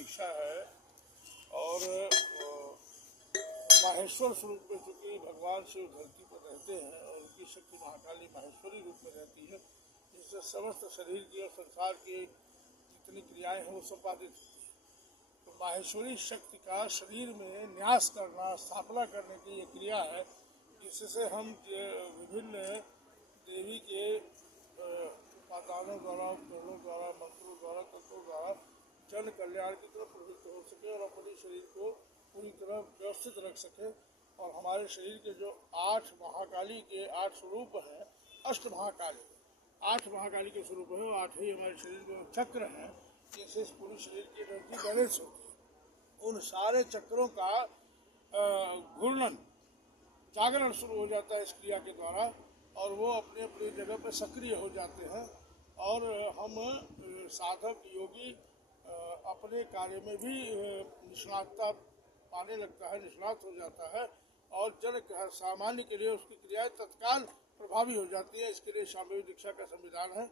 दीक्षा है और माहेश्वर स्वरूप में चूँकि भगवान शिव धरती पर रहते हैं और उनकी शक्ति महाकाली माहेश्वरी रूप में रहती है, जिससे समस्त शरीर की और संसार की जितनी क्रियाएं हैं वो संपादित होती है। तो माहेश्वरी शक्ति का शरीर में न्यास करना, स्थापना करने की ये क्रिया है, जिससे हम विभिन्न देवी के उपादानों द्वारा, उपकरणों द्वारा, मंत्रों द्वारा, तत्वों द्वारा जन कल्याण की तरफ प्रवृत्त हो सके और अपने शरीर को पूरी तरह व्यवस्थित रख सके। और हमारे शरीर के जो 8 महाकाली के 8 स्वरूप हैं, अष्ट महाकाली 8 महाकाली के स्वरूप है, 8 ही हमारे शरीर में चक्र हैं, जिससे पूरे शरीर की एनर्जी बैलेंस होती है। उन सारे चक्रों का घूर्णन, जागरण शुरू हो जाता है इस क्रिया के द्वारा और वो अपने अपनी जगह पर सक्रिय हो जाते हैं और हम साधक योगी अपने कार्य में भी निष्णातता पाने लगता है, निष्णात हो जाता है और जन सामान्य के लिए उसकी क्रियाएं तत्काल प्रभावी हो जाती है। इसके लिए सामूहिक दीक्षा का संविधान है।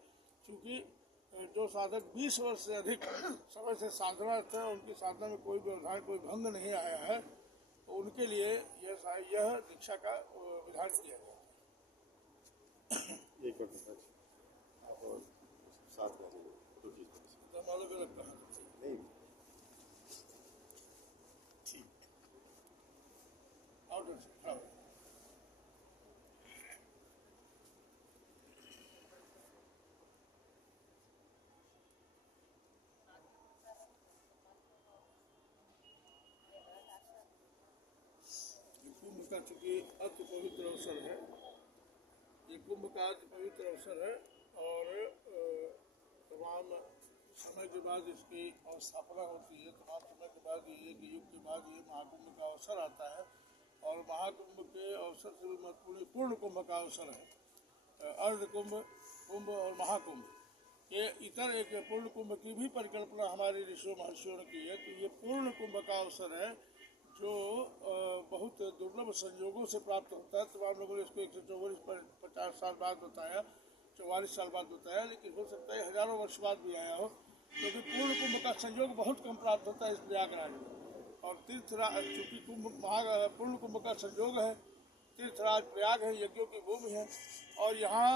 क्योंकि जो साधक 20 वर्ष से अधिक समय से साधना है, उनकी साधना में कोई व्यवधान, कोई भंग नहीं आया है, तो उनके लिए यह दीक्षा का विधान किया गया है। आप साथ में अलग अलग कहा नहीं ठीक और कुंभ का चूंकि अति पवित्र अवसर है, ये कुंभ का अति पवित्र अवसर है और तमाम समय के बाद इसकी स्थापना होती है। तमाम समय के बाद, एक युग के बाद ये महाकुंभ का अवसर आता है और महाकुंभ के अवसर से भी महत्वपूर्ण पूर्ण कुंभ का अवसर है। अर्ध कुंभ, कुंभ और महाकुंभ, ये इतर एक पूर्ण कुंभ की भी परिकल्पना हमारे ऋषियों महर्षियों ने की है। तो ये पूर्ण कुंभ का अवसर है जो बहुत दुर्लभ संयोगों से प्राप्त होता है। तमाम लोगों ने इसको 154-50 साल बाद बताया, 44 साल बाद बताया, लेकिन हो सकता है हजारों वर्ष बाद भी आया हो, क्योंकि पूर्ण कुंभ का संयोग बहुत कम प्राप्त होता है इस प्रयागराज में। और तीर्थराज, चूँकि पूर्ण कुंभ का संयोग है, तीर्थराज प्रयाग है, यज्ञों की भूमि है और यहाँ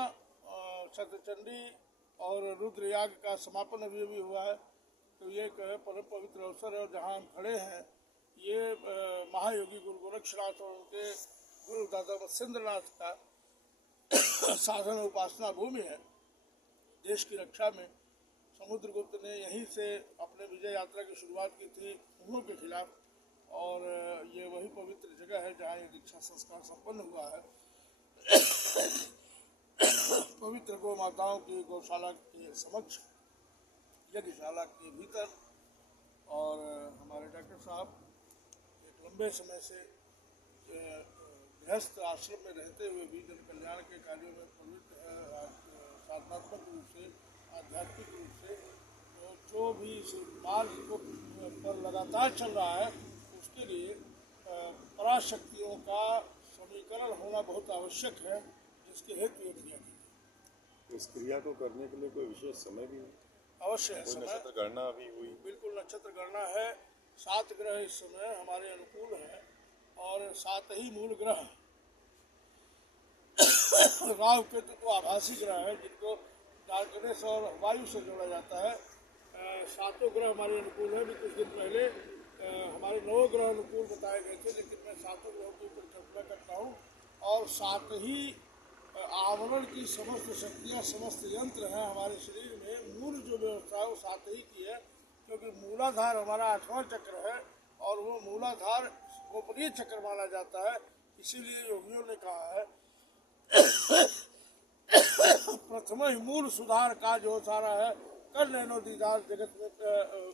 शतचंडी और रुद्र याग का समापन अभी हुआ है। तो ये एक परम पवित्र अवसर है और जहाँ हम खड़े हैं ये महायोगी गुरु गोरक्षनाथ और उनके गुरु दादा मत्स्येंद्रनाथ का साधन उपासना भूमि है। देश की रक्षा में समुद्रगुप्त ने यहीं से अपने विजय यात्रा की शुरुआत की थी हुनों के खिलाफ और ये वही पवित्र जगह है जहाँ ये दीक्षा संस्कार संपन्न हुआ है। पवित्र गौ माताओं की गौशाला के समक्ष, यज्ञशाला के भीतर, और हमारे डॉक्टर साहब एक लंबे समय से गृहस्थ आश्रम में रहते हुए भी जन कल्याण के कार्यों में प्रवृत्त है, साधनात्मक रूप से, आध्यात्मिक रूप से। तो जो भी इस मार्ग को पर लगातार चल रहा है उसके लिए पराशक्तियों का समीकरण होना बहुत आवश्यक है, जिसके हेतु ये क्रिया की। इस क्रिया को करने के लिए कोई विशेष समय भी अवश्य है। समय नक्षत्र गणना अभी हुई? बिल्कुल नक्षत्र गणना है। 7 ग्रह इस समय हमारे अनुकूल हैं और 7 ही मूल ग्रह हैं। राहु केतु तो आभासी ग्रह है जिनको डार्कनेस और वायु से जोड़ा जाता है। 7 ग्रह हमारे अनुकूल है। भी कुछ दिन पहले हमारे 9 ग्रह अनुकूल बताए गए थे, लेकिन मैं 7 ग्रहों की परिकल्पना करता हूँ और 7 ही आवरण की समस्त शक्तियाँ, समस्त यंत्र हैं हमारे शरीर में। मूल जो व्यवस्था है वो 7 ही की है, क्योंकि मूलाधार हमारा 8वां चक्र है और वो मूलाधार गोपनीय चक्र माना जाता है। इसीलिए योगियों ने कहा है प्रथम ही मूल सुधार का जो सारा है कर नैनो दीदार जगत में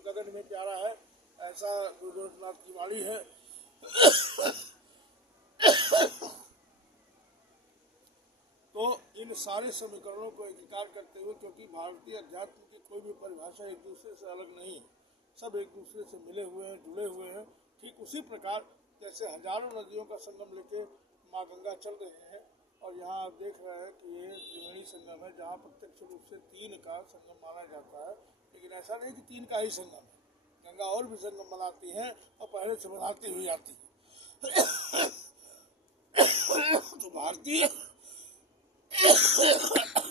गगन में प्यारा है, ऐसा गुरु गोरखनाथ की वाणी है। तो इन सारे समीकरणों को एकीकार करते हुए, क्योंकि भारतीय अध्यात्म की कोई भी परिभाषा एक दूसरे से अलग नहीं है, सब एक दूसरे से मिले हुए हैं, जुड़े हुए हैं। ठीक उसी प्रकार जैसे हजारों नदियों का संगम लेके माँ गंगा चल रहे हैं और यहाँ आप देख रहे हैं कि ये त्रिवेणी संगम है, जहाँ प्रत्यक्ष रूप से 3 का संगम माना जाता है, लेकिन ऐसा नहीं कि 3 का ही संगम है। गंगा और भी संगम बनाती हैं और पहले से बनाती हुई आती है। तो भारतीय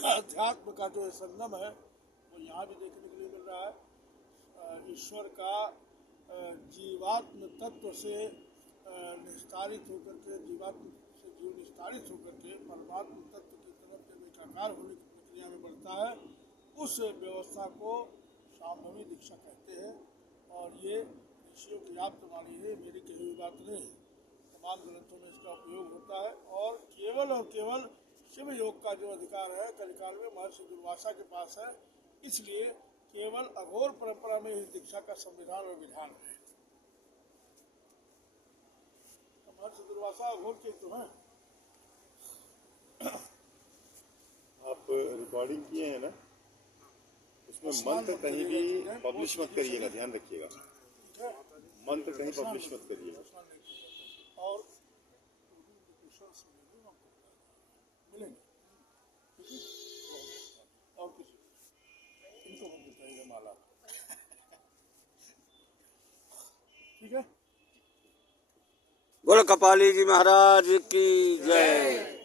अध्यात्म का जो संगम है वो यहाँ भी देखने के लिए मिल रहा है। ईश्वर का जीवात्म तत्व से निस्तारित होकर के, जीवात्म से जीव निस्तारित होकर के परमात्म तत्व की तरफ जब एकाकार होने की प्रक्रिया में बढ़ता है, उस व्यवस्था को शाम्भवी दीक्षा कहते हैं। और ये ऋषियों की आप्तवाणी है, मेरी कही हुई बात नहीं है। तमाम ग्रंथों में इसका उपयोग होता है और केवल शिव योग का जो अधिकार है कलिकाल में महर्षि दुर्वासा के पास है, इसलिए केवल अघोर परंपरा में इस दीक्षा का संविधान और विधान है। महर्षि दुर्वासा अघोर के तो हैं। आप रिकॉर्डिंग किए हैं ना, उसमें मंत्र कहीं भी पब्लिश मत करिएगा, ध्यान रखिएगा। मंत्र कहीं पब्लिश मत करिएगा। और मिलेंगे और किसी इनको मत बताइएगा माला। ठीक है। बोलो कपाली जी महाराज की जय।